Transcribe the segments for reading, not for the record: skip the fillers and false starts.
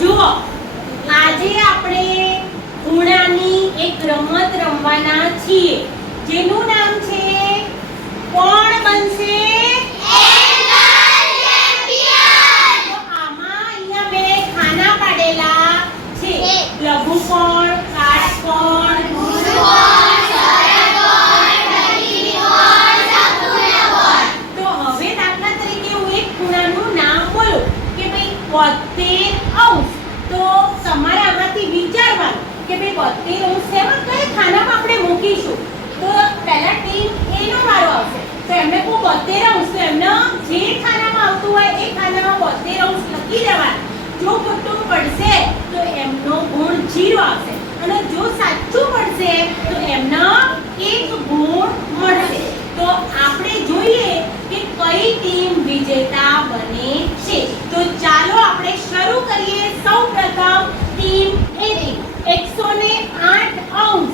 જુઓ, આજે આપણે ખૂણાની એક રમત રમવાના છીએ જેનું નામ છે કોણ બનશે ચેમ્પિયન. તો આમાં અહીંયા મેં ખાના પાડેલા છે. લઘુકોણ, કાટકોણ, મૂળકોણ, શરકોણ, દલીકોણ, શંકુકોણ. તો હવે દાખલા તરીકે હું એક ખૂણાનું નામ બોલું કે ભાઈ 72°. તો તમારે આમાંથી વિચારવાનું કે ભાઈ 72° શેમાં કઈ ખાનામાં આપણે મૂકીશું. તો પહેલા ટીમ એ નો વારો આવશે. તો એમને કો 72°, તો એમને જે ખાનામાં આવતું હોય એ ખાનામાં 72° લખી દેવાનું. જો ખોટું પડશે તો એમનો ગુણ 0 આવશે અને જો સાચું પડશે તો એમનો 1 ગુણ મળશે. તો આપણે જોઈએ કે કઈ ટીમ વિજેતા બને છે. તો ચાલો આપણે શરૂ કરીએ. સૌપ્રથમ ટીમ એ થી 108°.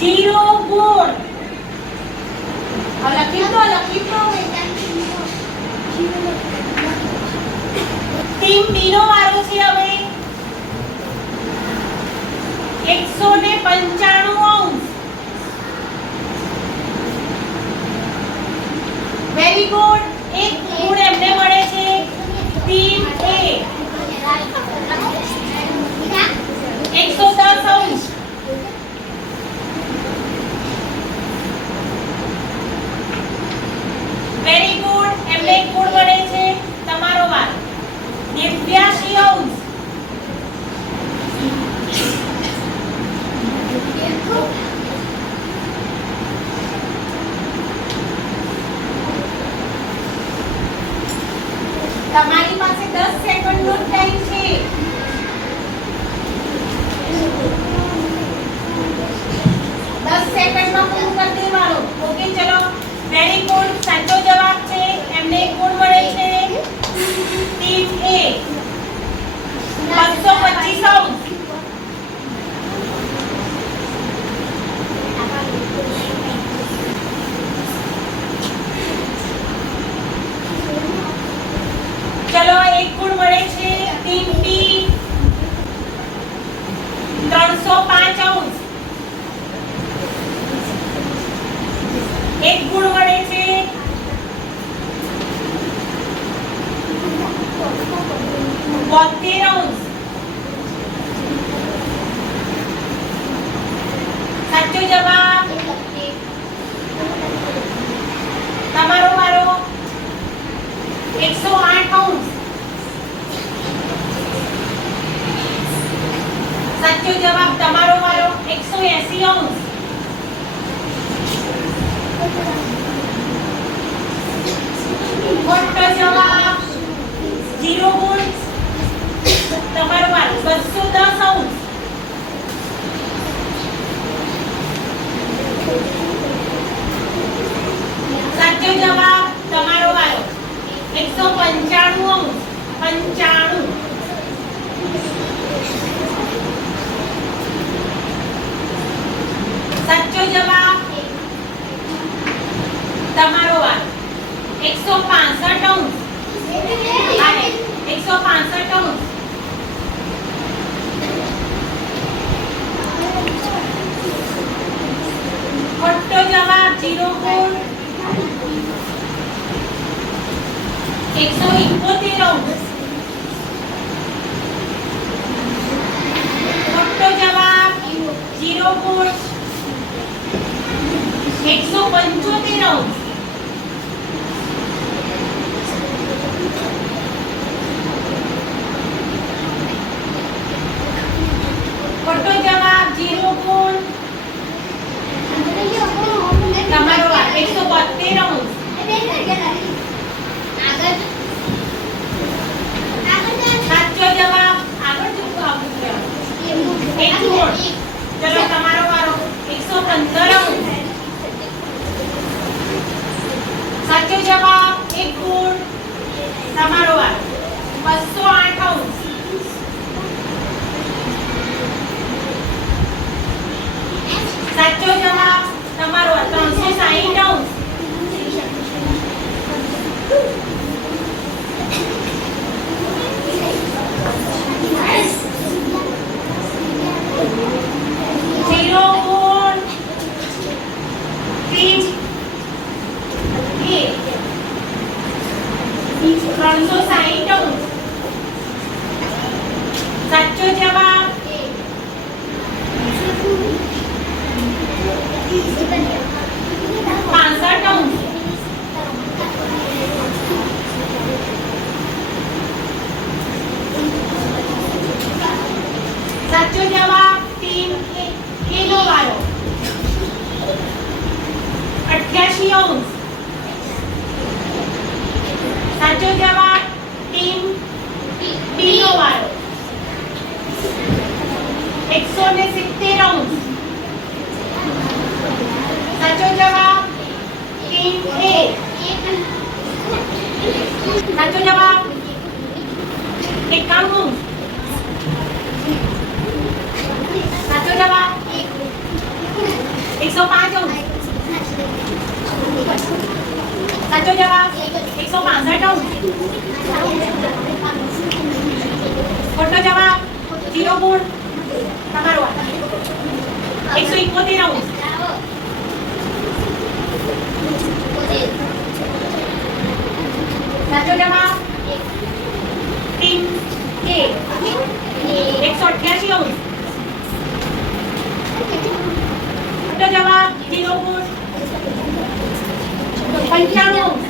जीरो गुण. लखी दो टीम बी नो वारो छे. હવે 195°. Very good. એક ગુણ એમને મળે છે. ટીમ એ 110°. Very good. એમને એક ગુણ મળે છે. તમારો વાર. 89°. તમારી પાસે 10 સેકન્ડનો ટાઈમ છે. 10 સેકન્ડમાં પૂરું કરી દેવાનું. ઓકે, ચલો. Very good. સાચો જવાબ છે. એમને એક ગુણ મળે છે. ટીમ એ 225°. ચલો, એક ગુણ મળે છે. ટીમ બી 305°. એક ગુણ મળે છે. સાચો જવાબ. તમારો વારો. 108°. સાચો જવાબ. તમારો વારો. 180°. ખોટો જવાબ. 0 ગુણ. તમારો વારો. 210°. સાચો જવાબ. તમારો વારો. 195°. 95. સાચો જવાબ. તમારો વારો. 165°. અને 165°. ખોટો જવાબ. 0 ગુણ. 171°. ખોટો જવાબ. 0 ગુણ. 175°. ખોટો જવાબ. 0 ગુણ. તમારો વાર. 172°. સાચો જવાબ. આગળ જવું. એક ગુણ. ચલો, તમારો વારો. 115°. સાચો જવાબ. એક ગુણ. તમારો વાર. 208°. સાચો જવાબ. અંશ. સાચો જવાબ ટીમ બી નો વારો. 170 અંશ. સાચો જવાબ ટીમ એ. સાચો જવાબ 91 અંશ. સાચો જવાબ 105 અંશ. સાચો જવાબ 165 અંશ. ખોટો જવાબ 0 ગુણ. તમારો 171 અંશ. સાચો જવાબ ટીમ એ 188 અંશ. ખોટો જવાબ 0 ગુણ. 95 અંશ.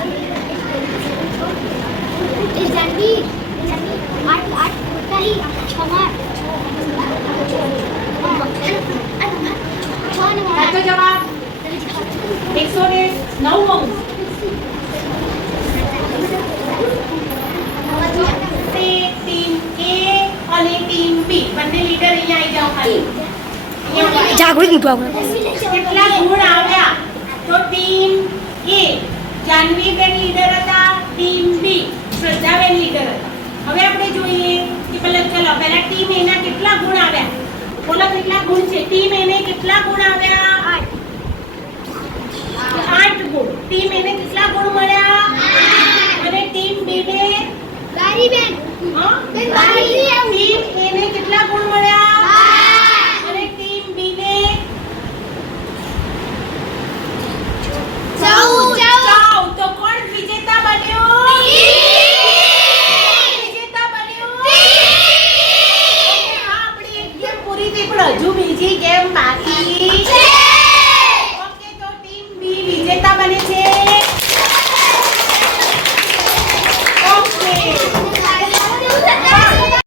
સાચો જવાબ 109 અંશ. ટીમ એ અને ટીમ બી બંને લીડર અહીંયા આવી જાઓ ખાલી. જાગૃત મૂકવા આપણે કેટલા ગુણ આવ્યા? તો ટીમ એ જાનવીબેન લીડર હતા, ટીમ બી શ્રદ્ધાબેન લીડર હતા. હવે આપણે જોઈએ કે પહેલા ટીમ એ ના કેટલા ગુણ આવ્યા. બોલો કેટલા ગુણ છે? ટીમ એ ને